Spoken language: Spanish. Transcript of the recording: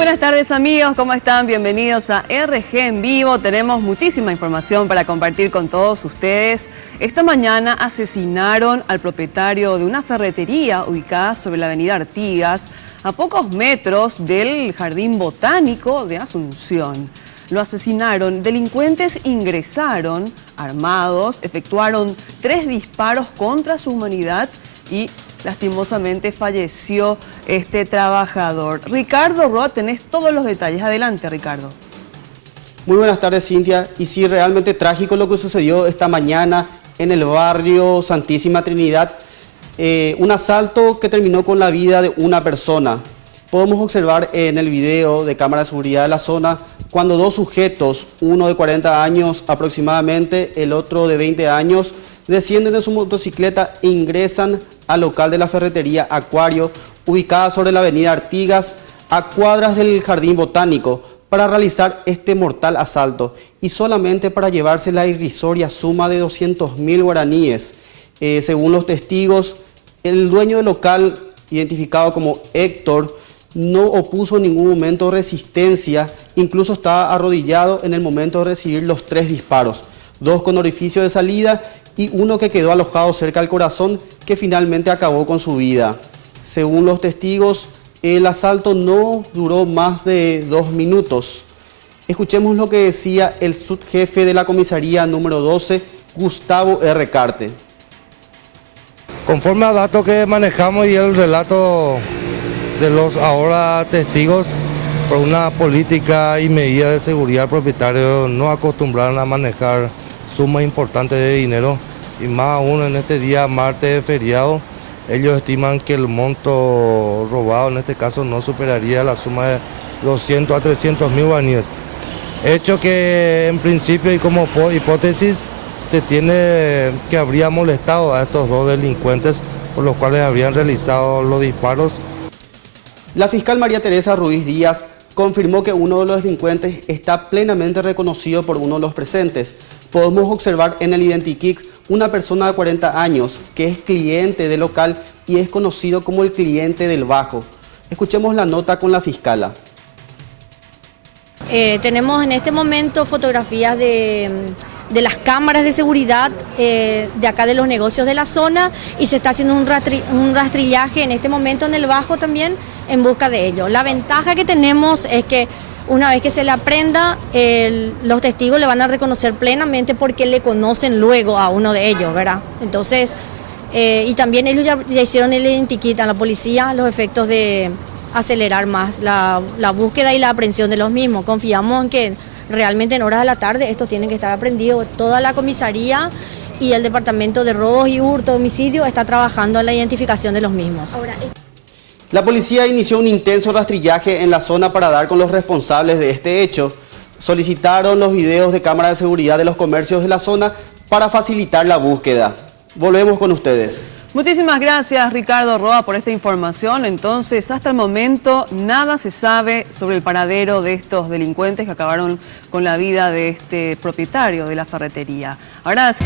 buenas tardes amigos, ¿cómo están? Bienvenidos a RG en vivo. Tenemos muchísima información para compartir con todos ustedes. Esta mañana asesinaron al propietario de una ferretería ubicada sobre la avenida Artigas, a pocos metros del Jardín Botánico de Asunción. Lo asesinaron, delincuentes ingresaron armados, efectuaron 3 disparos contra su humanidad y lastimosamente falleció este trabajador. Ricardo Roa, tenés todos los detalles. Adelante, Ricardo. Muy buenas tardes, Cintia. Y sí, realmente trágico lo que sucedió esta mañana en el barrio Santísima Trinidad. Un asalto que terminó con la vida de una persona. Podemos observar en el video de cámara de seguridad de la zona cuando 2 sujetos, uno de 40 años aproximadamente, el otro de 20 años, descienden de su motocicleta e ingresan al local de la ferretería Acuario, ubicada sobre la avenida Artigas, a cuadras del Jardín Botánico, para realizar este mortal asalto y solamente para llevarse la irrisoria suma de 200.000 guaraníes. Según los testigos, el dueño del local, identificado como Héctor, no opuso en ningún momento resistencia, incluso estaba arrodillado en el momento de recibir los 3 disparos, 2 con orificio de salida y uno que quedó alojado cerca al corazón, que finalmente acabó con su vida. Según los testigos, el asalto no duró más de 2 minutos. Escuchemos lo que decía el subjefe de la comisaría número 12, Gustavo R. Carte. Conforme a datos que manejamos y el relato de los ahora testigos, por una política y medida de seguridad, propietarios no acostumbraron a manejar sumas importantes de dinero, y más aún en este día martes de feriado. Ellos estiman que el monto robado en este caso no superaría la suma de 200 a 300.000 guaraníes. Hecho que en principio y como hipótesis se tiene que habría molestado a estos 2 delincuentes, por los cuales habrían realizado los disparos. La fiscal María Teresa Ruiz Díaz confirmó que uno de los delincuentes está plenamente reconocido por uno de los presentes. Podemos observar en el Identikit una persona de 40 años que es cliente del local y es conocido como el cliente del Bajo. Escuchemos la nota con la fiscala. Tenemos en este momento fotografías de las cámaras de seguridad de acá de los negocios de la zona, y se está haciendo un rastrillaje en este momento en el Bajo también en busca de ellos. La ventaja que tenemos es que una vez que se le aprenda, los testigos le van a reconocer plenamente porque le conocen luego a uno de ellos, ¿verdad? Entonces, y también ellos ya hicieron el identikit a la policía, los efectos de acelerar más la búsqueda y la aprehensión de los mismos. Confiamos en que realmente en horas de la tarde estos tienen que estar aprendidos. Toda la comisaría y el departamento de robos y hurto, homicidio, está trabajando en la identificación de los mismos. La policía inició un intenso rastrillaje en la zona para dar con los responsables de este hecho. Solicitaron los videos de cámara de seguridad de los comercios de la zona para facilitar la búsqueda. Volvemos con ustedes. Muchísimas gracias, Ricardo Roa, por esta información. Entonces, hasta el momento, nada se sabe sobre el paradero de estos delincuentes que acabaron con la vida de este propietario de la ferretería. Ahora sí.